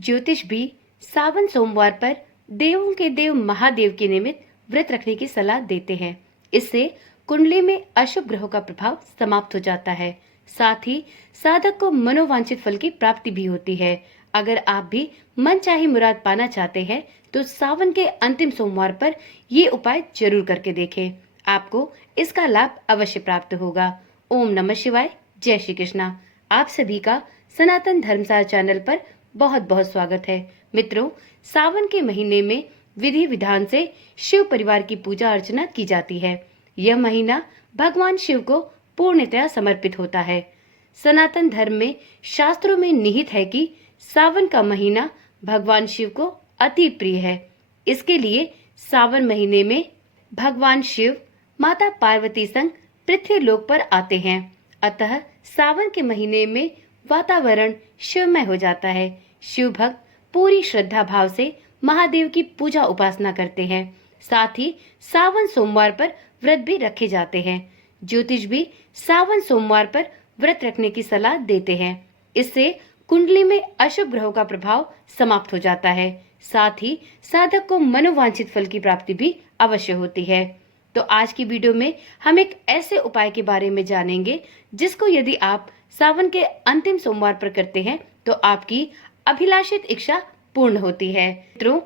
ज्योतिष भी सावन सोमवार पर देवों के देव महादेव के निमित्त व्रत रखने की सलाह देते हैं। इससे कुंडली में अशुभ ग्रहों का प्रभाव समाप्त हो जाता है। साथ ही साधक को मनोवांछित फल की प्राप्ति भी होती है। अगर आप भी मनचाही मुराद पाना चाहते हैं तो सावन के अंतिम सोमवार पर ये उपाय जरूर करके देखें। आपको इसका लाभ अवश्य प्राप्त होगा। ओम नमः शिवाय। जय श्री कृष्णा। आप सभी का सनातन धर्मसार चैनल पर बहुत बहुत स्वागत है। मित्रों, सावन के महीने में विधि विधान से शिव परिवार की पूजा अर्चना की जाती है। यह महीना भगवान शिव को पूर्णतया समर्पित होता है। सनातन धर्म में शास्त्रों में निहित है कि सावन का महीना भगवान शिव को अति प्रिय है। इसके लिए सावन महीने में भगवान शिव माता पार्वती संग पृथ्वी लोक पर आते हैं। अतः सावन के महीने में वातावरण शिवमय हो जाता है। शिव भक्त पूरी श्रद्धा भाव से महादेव की पूजा उपासना करते हैं। साथ ही सावन सोमवार पर व्रत भी रखे जाते हैं। ज्योतिष भी सावन सोमवार पर व्रत रखने की सलाह देते हैं। इससे कुंडली में अशुभ ग्रहों का प्रभाव समाप्त हो जाता है। साथ ही साधक को मनोवांछित फल की प्राप्ति भी अवश्य होती है। तो आज की वीडियो में हम एक ऐसे उपाय के बारे में जानेंगे जिसको यदि आप सावन के अंतिम सोमवार पर करते हैं तो आपकी अभिलाषित इच्छा पूर्ण होती है। मित्रों,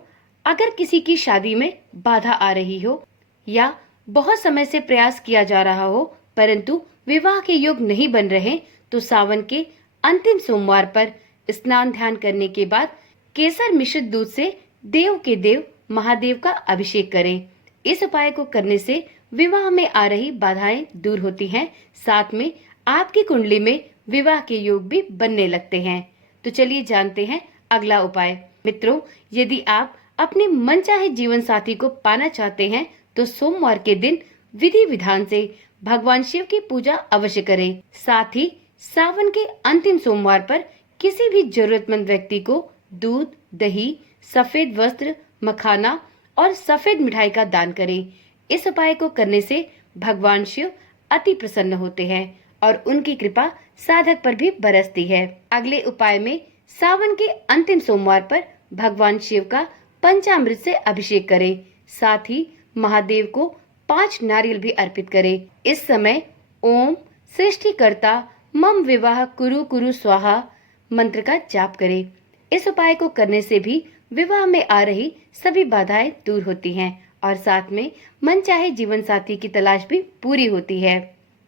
अगर किसी की शादी में बाधा आ रही हो या बहुत समय से प्रयास किया जा रहा हो परंतु विवाह के योग नहीं बन रहे तो सावन के अंतिम सोमवार पर स्नान ध्यान करने के बाद केसर मिश्रित दूध से देव के देव महादेव का अभिषेक करें। इस उपाय को करने से विवाह में आ रही बाधाएं दूर होती हैं। साथ में आपकी कुंडली में विवाह के योग भी बनने लगते हैं। तो चलिए जानते हैं अगला उपाय। मित्रों, यदि आप अपने मनचाहे जीवन साथी को पाना चाहते हैं तो सोमवार के दिन विधि विधान से भगवान शिव की पूजा अवश्य करें। साथ ही सावन के अंतिम सोमवार पर किसी भी जरूरतमंद व्यक्ति को दूध, दही, सफेद वस्त्र, मखाना और सफेद मिठाई का दान करें। इस उपाय को करने से भगवान शिव अति प्रसन्न होते हैं और उनकी कृपा साधक पर भी बरसती है। अगले उपाय में सावन के अंतिम सोमवार पर भगवान शिव का पंचामृत से अभिषेक करें। साथ ही महादेव को 5 नारियल भी अर्पित करें। इस समय ओम सृष्टिकर्ता मम विवाह कुरु कुरु स्वाहा मंत्र का जाप करें। इस उपाय को करने से भी विवाह में आ रही सभी बाधाएं दूर होती हैं और साथ में मनचाहे जीवन साथी की तलाश भी पूरी होती है।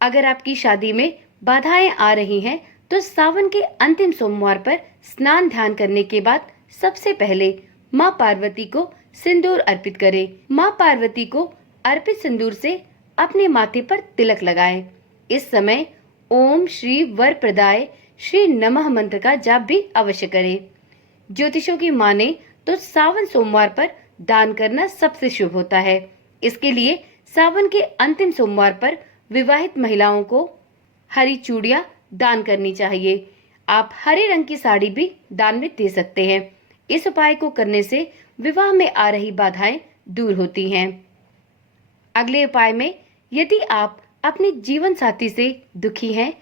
अगर आपकी शादी में बाधाएं आ रही हैं तो सावन के अंतिम सोमवार पर स्नान ध्यान करने के बाद सबसे पहले मां पार्वती को सिंदूर अर्पित करें। मां पार्वती को अर्पित सिंदूर से अपने माथे पर तिलक लगाएं। इस समय ओम श्री वर प्रदाय श्री नमः मंत्र का जाप भी अवश्य करें। ज्योतिषों की माने तो सावन सोमवार पर दान करना सबसे शुभ होता है। इसके लिए सावन के अंतिम सोमवार पर विवाहित महिलाओं को हरी चूड़ियां दान करनी चाहिए। आप हरे रंग की साड़ी भी दान में दे सकते हैं। इस उपाय को करने से विवाह में आ रही बाधाएं दूर होती हैं। अगले उपाय में यदि आप अपने जीवन साथी से दुखी हैं,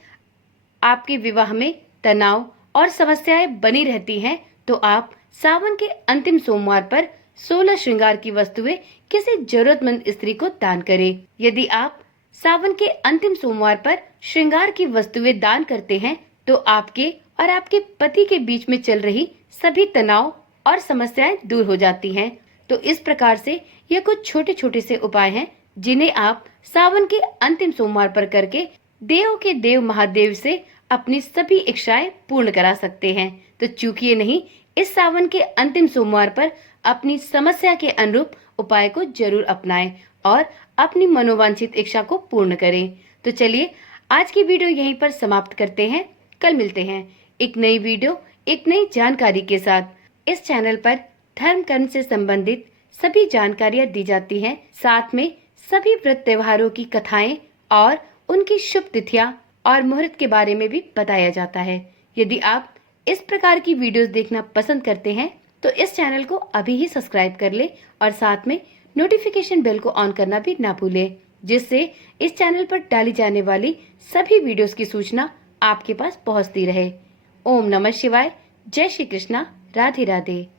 आपके विवाह में तनाव और समस्याएं बनी रहती हैं तो आप सावन के अंतिम सोमवार पर 16 श्रृंगार की वस्तुएं किसी जरूरतमंद स्त्री को दान करें। यदि आप सावन के अंतिम सोमवार पर श्रृंगार की वस्तुएं दान करते हैं तो आपके और आपके पति के बीच में चल रही सभी तनाव और समस्याएं दूर हो जाती हैं। तो इस प्रकार से ये कुछ छोटे छोटे से उपाय हैं जिन्हें आप सावन के अंतिम सोमवार पर करके देव के देव महादेव से अपनी सभी इच्छाएं पूर्ण करा सकते हैं। तो चूकिए नहीं, इस सावन के अंतिम सोमवार पर अपनी समस्या के अनुरूप उपाय को जरूर अपनाएं और अपनी मनोवांछित इच्छा को पूर्ण करें। तो चलिए आज की वीडियो यहीं पर समाप्त करते हैं। कल मिलते हैं एक नई वीडियो, एक नई जानकारी के साथ। इस चैनल पर धर्म कर्म से संबंधित सभी जानकारियां दी जाती हैं। साथ में सभी व्रत त्योहारों की कथाएं और उनकी शुभ तिथियां और मुहूर्त के बारे में भी बताया जाता है। यदि आप इस प्रकार की वीडियोस देखना पसंद करते हैं तो इस चैनल को अभी ही सब्सक्राइब कर ले और साथ में नोटिफिकेशन बेल को ऑन करना भी ना भूलें, जिससे इस चैनल पर डाली जाने वाली सभी वीडियोस की सूचना आपके पास पहुंचती रहे। ओम नमः शिवाय। जय श्री कृष्णा। राधे राधे।